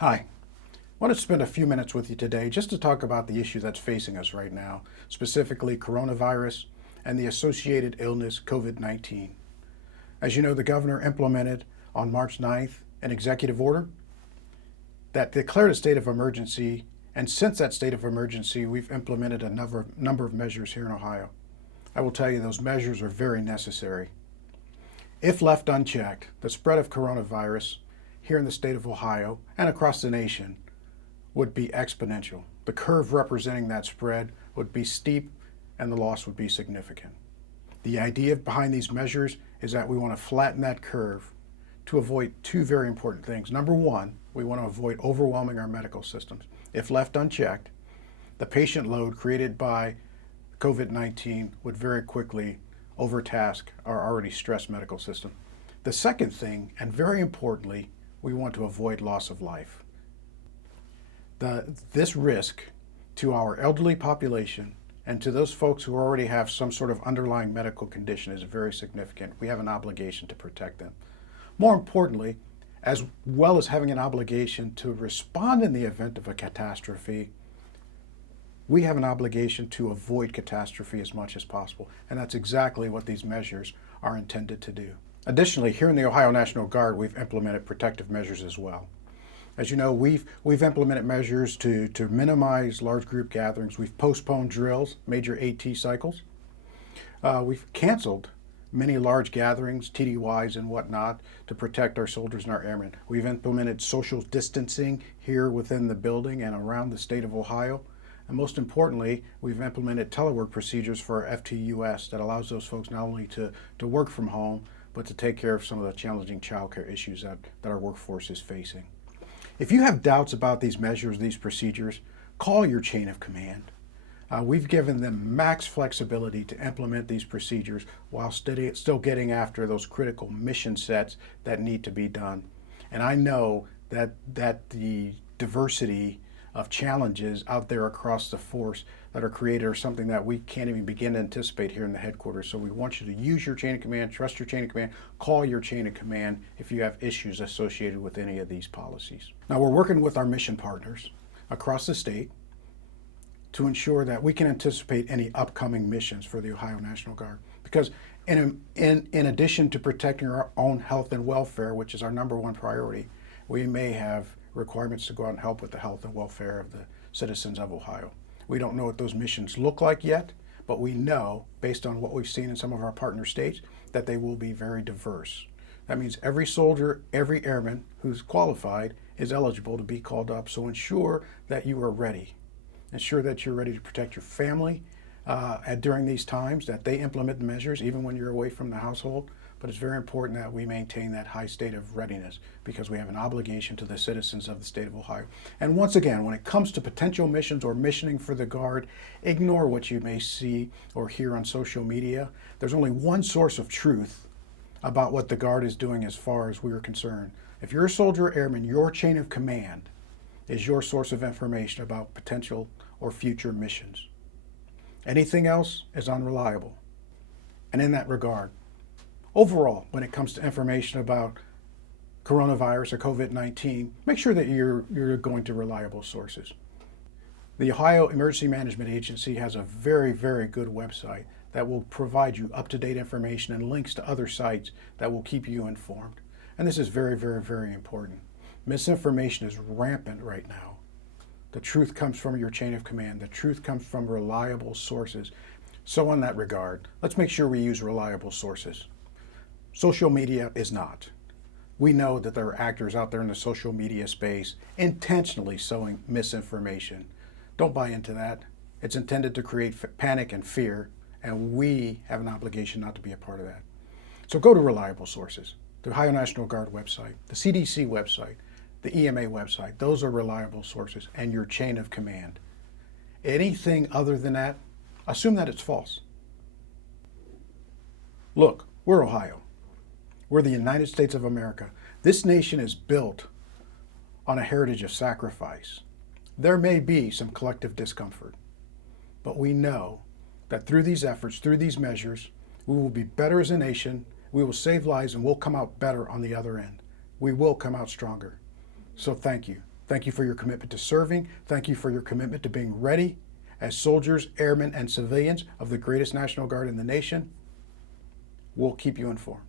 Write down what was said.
Hi. I want to spend a few minutes with you today just to talk about the issue that's facing us right now, specifically coronavirus and the associated illness COVID-19. As you know, the governor implemented on March 9th an executive order that declared a state of emergency, and since that state of emergency, we've implemented a number of measures here in Ohio. I will tell you those measures are very necessary. If left unchecked, the spread of coronavirus here in the state of Ohio and across the nation would be exponential. The curve representing that spread would be steep and the loss would be significant. The idea behind these measures is that we want to flatten that curve to avoid two very important things. Number one, we want to avoid overwhelming our medical systems. If left unchecked, the patient load created by COVID-19 would very quickly overtask our already stressed medical system. The second thing, and very importantly, we want to avoid loss of life. This risk to our elderly population and to those folks who already have some sort of underlying medical condition is very significant. We have an obligation to protect them. More importantly, as well as having an obligation to respond in the event of a catastrophe, we have an obligation to avoid catastrophe as much as possible. And that's exactly what these measures are intended to do. Additionally, here in the Ohio National Guard, we've implemented protective measures as well. As you know, we've implemented measures to minimize large group gatherings. We've postponed drills, major AT cycles. We've canceled many large gatherings, TDYs and whatnot, to protect our soldiers and our airmen. We've implemented social distancing here within the building and around the state of Ohio. And most importantly, we've implemented telework procedures for our FTUS that allows those folks not only to work from home, but to take care of some of the challenging childcare issues that our workforce is facing. If you have doubts about these measures, these procedures, call your chain of command. We've given them max flexibility to implement these procedures while still getting after those critical mission sets that need to be done. And I know that the diversity of challenges out there across the force that are created are something that we can't even begin to anticipate here in the headquarters. So we want you to use your chain of command, trust your chain of command, call your chain of command if you have issues associated with any of these policies. Now we're working with our mission partners across the state to ensure that we can anticipate any upcoming missions for the Ohio National Guard. Because in addition to protecting our own health and welfare, which is our number one priority, we may have requirements to go out and help with the health and welfare of the citizens of Ohio. We don't know what those missions look like yet, but we know, based on what we've seen in some of our partner states, that they will be very diverse. That means every soldier, every airman who's qualified is eligible to be called up. So ensure that you are ready. Ensure that you're ready to protect your family during these times, that they implement the measures even when you're away from the household. But it's very important that we maintain that high state of readiness because we have an obligation to the citizens of the state of Ohio. And once again, when it comes to potential missions or missioning for the Guard, ignore what you may see or hear on social media. There's only one source of truth about what the Guard is doing as far as we're concerned. If you're a soldier or airman, your chain of command is your source of information about potential or future missions. Anything else is unreliable. And in that regard, overall, when it comes to information about coronavirus or COVID-19, make sure that you're going to reliable sources. The Ohio Emergency Management Agency has a very, very good website that will provide you up-to-date information and links to other sites that will keep you informed. And this is very, very, very important. Misinformation is rampant right now. The truth comes from your chain of command. The truth comes from reliable sources. So in that regard, let's make sure we use reliable sources. Social media is not. We know that there are actors out there in the social media space intentionally sowing misinformation. Don't buy into that. It's intended to create panic and fear, and we have an obligation not to be a part of that. So go to reliable sources. The Ohio National Guard website, the CDC website, the EMA website. Those are reliable sources and your chain of command. Anything other than that, assume that it's false. Look, we're Ohio. We're the United States of America. This nation is built on a heritage of sacrifice. There may be some collective discomfort, but we know that through these efforts, through these measures, we will be better as a nation, we will save lives, and we'll come out better on the other end. We will come out stronger. So thank you. Thank you for your commitment to serving. Thank you for your commitment to being ready as soldiers, airmen, and civilians of the greatest National Guard in the nation. We'll keep you informed.